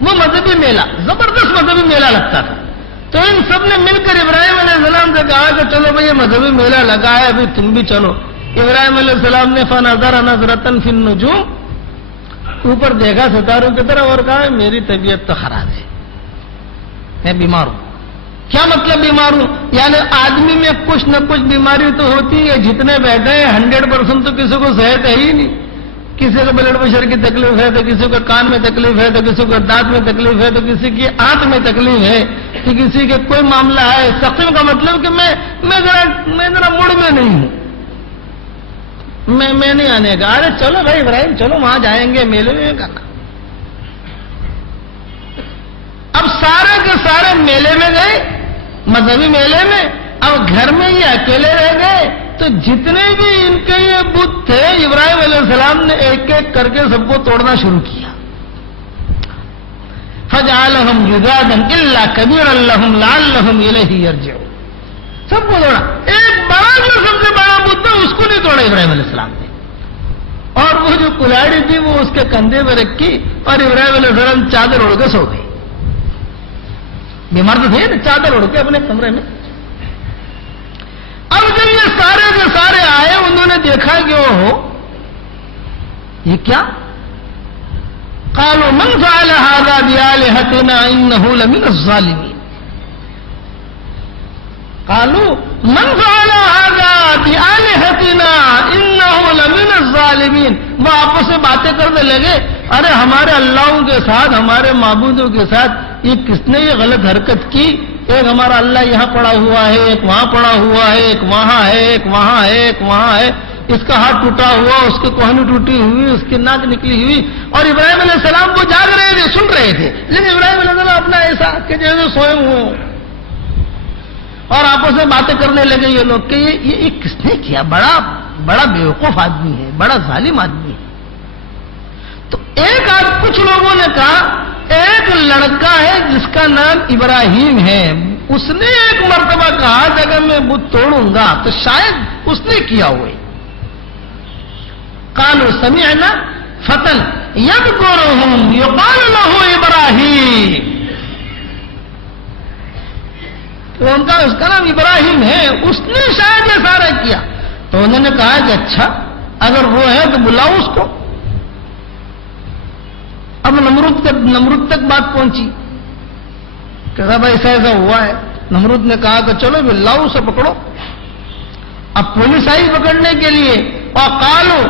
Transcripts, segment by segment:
وہ مذہبی میلہ زبردست مذہبی میلہ لگتا تھا. تو ان سب نے مل کر ابراہیم علیہ السلام سے کہا کہ چلو بھائی یہ مذہبی میلہ لگا ہے, ابھی تم بھی چلو. ابراہیم علیہ السلام نے فنظر نظرۃ فی النجوم, اوپر دیکھا ستاروں کی طرف اور کہا میری طبیعت تو خراب ہے, میں بیمار ہوں. کیا مطلب بیمار ہوں؟ یعنی آدمی میں کچھ نہ کچھ بیماری تو ہوتی ہے. جتنے بیٹھے ہیں 100% تو کسی کو صحت ہے ہی نہیں. کسی کو بلڈ پریشر کی تکلیف ہے, تو کسی کو کان میں تکلیف ہے, تو کسی کو دانت میں تکلیف ہے, تو کسی کی آنکھ میں تکلیف ہے, تو کسی کے کوئی معاملہ ہے. سقیم کا مطلب کہ میں ذرا موڈ میں نہیں ہوں, میں نہیں آنے کا. ارے چلو بھائی ابراہیم چلو وہاں جائیں گے میلے میں کرنا. اب سارے کے سارے میلے میں گئے, مذہبی میلے میں. اب گھر میں یہ اکیلے رہ گئے. تو جتنے بھی ان کے یہ بت تھے ابراہیم علیہ السلام نے ایک ایک کر کے سب کو توڑنا شروع کیا. فجعلهم جذاذا الا كبيرا لهم لعلهم اليه يرجعون. سب کو توڑا. ایک بڑا جو سب سے بڑا بت تھا اس کو نہیں توڑا ابراہیم علیہ السلام نے, اور وہ جو کلاڑی تھی وہ اس کے کندھے پہ رکھی اور ابراہیم علیہ السلام چادر اوڑھ کے سو گئے. بیمار تو تھے, چادر اوڑھ کے اپنے کمرے میں. اب جب یہ سارے کے سارے آئے انہوں نے دیکھا کہ وہ یہ کیا؟ قالوا من فعل هذا بآلهتنا انه لمن الظالمين. قالوا من فعل هذا بآلهتنا انه لمن الظالمين. وہ آپس میں باتیں کرنے لگے, ارے ہمارے اللہوں کے ساتھ, ہمارے معبودوں کے ساتھ یہ کس نے یہ غلط حرکت کی؟ ایک ہمارا اللہ یہاں پڑا ہوا ہے, ایک وہاں پڑا ہوا ہے, ایک وہاں ہے, ایک وہاں ہے, ایک وہاں ہے. اس کا ہاتھ ٹوٹا ہوا, اس کی کوہنی ٹوٹی ہوئی, اس کی ناک نکلی ہوئی. اور ابراہیم علیہ السلام وہ جاگ رہے تھے, سن رہے تھے, لیکن ابراہیم علیہ السلام اپنا ایسا کہ جیسے سوئے ہوں, اور آپس میں باتیں کرنے لگے یہ لوگ کہ یہ کس نے کیا؟ بڑا بیوقوف آدمی ہے, بڑا ظالم آدمی ہے. تو کچھ لوگوں نے کہا ایک لڑکا ہے جس کا نام ابراہیم ہے, اس نے ایک مرتبہ کہا کہ اگر میں بت توڑوں گا تو شاید اس نے کیا ہوئے. قالوا سمعنا فتى يذكرهم يقال له ابراہیم. تو ان کا اس کا نام ابراہیم ہے, اس نے شاید یہ سارا کیا. تو انہوں نے کہا کہ اچھا اگر وہ ہے تو بلاؤ اس کو. اب نمرود تک بات پہنچی کہ صاحب ایسا ایسا ہوا ہے. نمرود نے کہا کہ چلو بھی لاؤ اسے پکڑو. اب پولیس آئی پکڑنے کے لیے, اور قالوا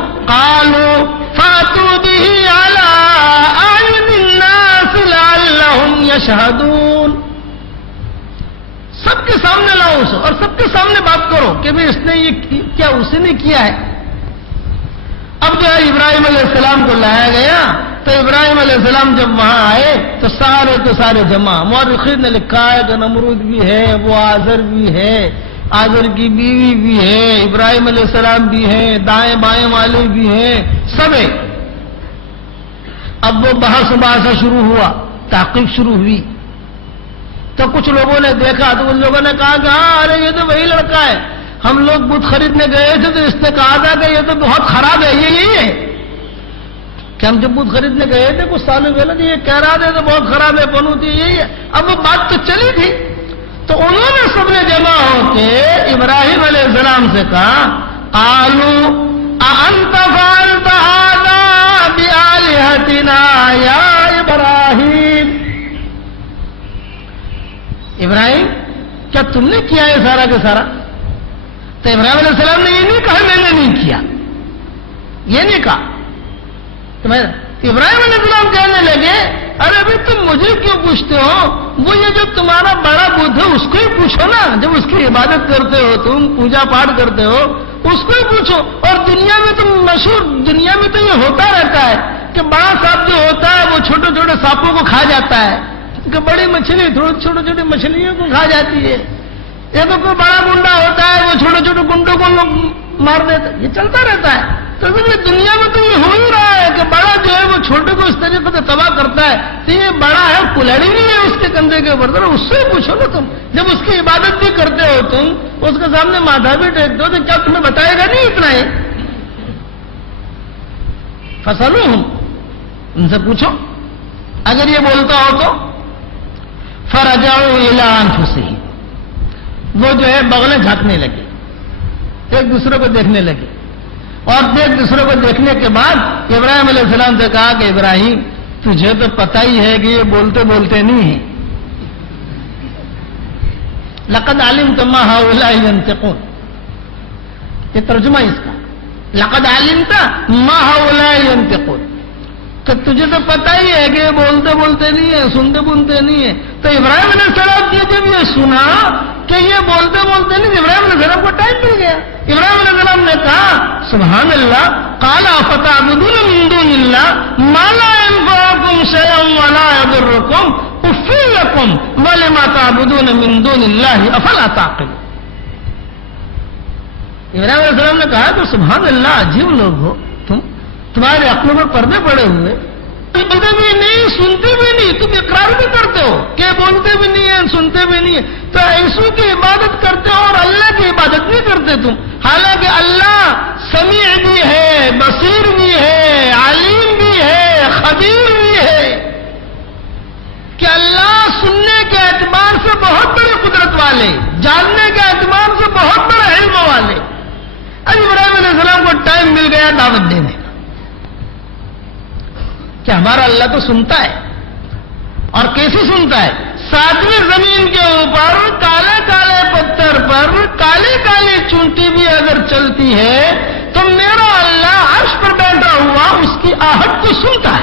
فاتوا به على اعين الناس لعلهم يشهدون. سب کے سامنے لاؤ اسے اور سب کے سامنے بات کرو کہ بھی اس نے یہ کیا, اسی نے کیا ہے. اب جو ہے ابراہیم علیہ السلام کو لایا گیا. تو ابراہیم علیہ السلام جب وہاں آئے تو سارے کے سارے جمع. مورخین نے لکھا ہے کہ نمرود بھی ہے, وہ آزر بھی ہے, آزر کی بیوی بھی ہے, ابراہیم علیہ السلام بھی ہیں, دائیں بائیں والے بھی ہیں, سب ہے. اب وہ بحث شروع ہوا, تحقیق شروع ہوئی. تو کچھ لوگوں نے دیکھا تو ان لوگوں نے کہا کہ ہاں ارے یہ تو وہی لڑکا ہے, ہم لوگ بت خریدنے گئے تھے تو اس نے کہا تھا کہ یہ تو بہت خراب ہے, یہی ہے کہ ہم جب بت خریدنے گئے تھے کچھ سالوں پہلے تو یہ کہہ رہا تھا تو بہت خراب ہے, بنوتی یہی ہے. اب وہ بات تو چلی تھی. تو انہوں نے سب نے جمع ہو کے ابراہیم علیہ السلام سے کہا قالوا اانت فعلت هذا بآلهتنا یا ابراہیم. ابراہیم کیا تم نے کیا ہے سارا کا سارا؟ تو ابراہیم علیہ السلام نے یہ نہیں کہا میں نے نہیں کیا, یہ نہیں کہا. ابراہیم علیہ السلام کہنے لگے ارے ابھی تم مجھے کیوں پوچھتے ہو؟ وہ یہ جو تمہارا بڑا بدھ ہے اس کو ہی پوچھو نا, جب اس کی عبادت کرتے ہو, تم پوجا پاٹ کرتے ہو, اس کو ہی پوچھو. اور دنیا میں تم مشہور, دنیا میں تو یہ ہوتا رہتا ہے کہ بڑا سانپ جو ہوتا ہے وہ چھوٹے چھوٹے سانپوں کو کھا جاتا ہے, کہ بڑی مچھلی چھوٹی چھوٹی مچھلیوں کو کھا جاتی ہے. یہ تو کوئی بڑا گنڈا ہوتا ہے وہ چھوٹے چھوٹے گنڈوں کو لوگ مار دیتا ہے, یہ چلتا رہتا ہے. تو دنیا میں تو یہ ہو ہی رہا ہے کہ بڑا جو ہے وہ چھوٹے کو اس طریقے سے تباہ کرتا ہے. تو یہ بڑا ہے, کلہڑی نہیں ہے اس کے کندھے کے اوپر, اس سے پوچھو نا تم. جب اس کی عبادت بھی کرتے ہو تم, اس کے سامنے ماتھا بھی ٹیکتے ہو, تو کیا تمہیں بتائے گا نہیں اتنا ہے؟ فسألوہم, ان سے پوچھو. اگر یہ بولتا ہو تو فرجعوا الی انفسہم، وہ جو ہے بغلیں جھانکنے لگے، ایک دوسرے کو دیکھنے لگے، اور ایک دوسرے کو دیکھنے کے بعد ابراہیم علیہ السلام سے کہا کہ ابراہیم تجھے تو پتہ ہی ہے کہ یہ بولتے بولتے نہیں ہیں، لقد علمت ما هؤلاء ينطقون، یہ ترجمہ اس کا، لقد علمت ما هؤلاء ينطقون، کہ تجھے تو پتہ ہی ہے کہ یہ بولتے بولتے نہیں ہے، سنتے بنتے نہیں ہے۔ تو ابراہیم علیہ السلام نے جب یہ سنا کہ یہ بولتے بولتے نہیں، ابراہیم علیہ السلام کو ٹائم مل گیا۔ ابراہیم علیہ السلام نے کہا سبحان اللہ، قال افتعبدون من دون اللہ ما لا ينفعكم شيئا ولا يضركم اف لكم ولما تعبدون من دون اللہ افلا تعقلون۔ ابراہیم علیہ السلام نے کہا کہ سبحان اللہ، عجیب لوگ ہو تمہارے عقلوں میں پردے پڑے ہوئے، بولتے بھی نہیں سنتے بھی نہیں، تم اقرار بھی کرتے ہو کہ بولتے بھی نہیں ہیں سنتے بھی نہیں ہیں، تو ایسو کی عبادت کرتے ہو اور اللہ کی عبادت نہیں کرتے تم، حالانکہ اللہ سمیع بھی ہے، بصیر بھی ہے، علیم بھی ہے، خبیر بھی ہے، کہ اللہ سننے کے اعتبار سے بہت بڑی قدرت والے، جاننے کے اعتبار سے بہت بڑے علم والے۔ اب ابراہیم علیہ السلام کو ٹائم مل گیا دعوت دینے کا کہ ہمارا اللہ تو سنتا ہے، اور کیسے سنتا ہے؟ ساتویں زمین کے اوپر کالے کالے پتھر پر کالی کالی چونٹی بھی اگر چلتی ہے تو میرا اللہ عرش پر بیٹھا ہوا اس کی آہٹ کو سنتا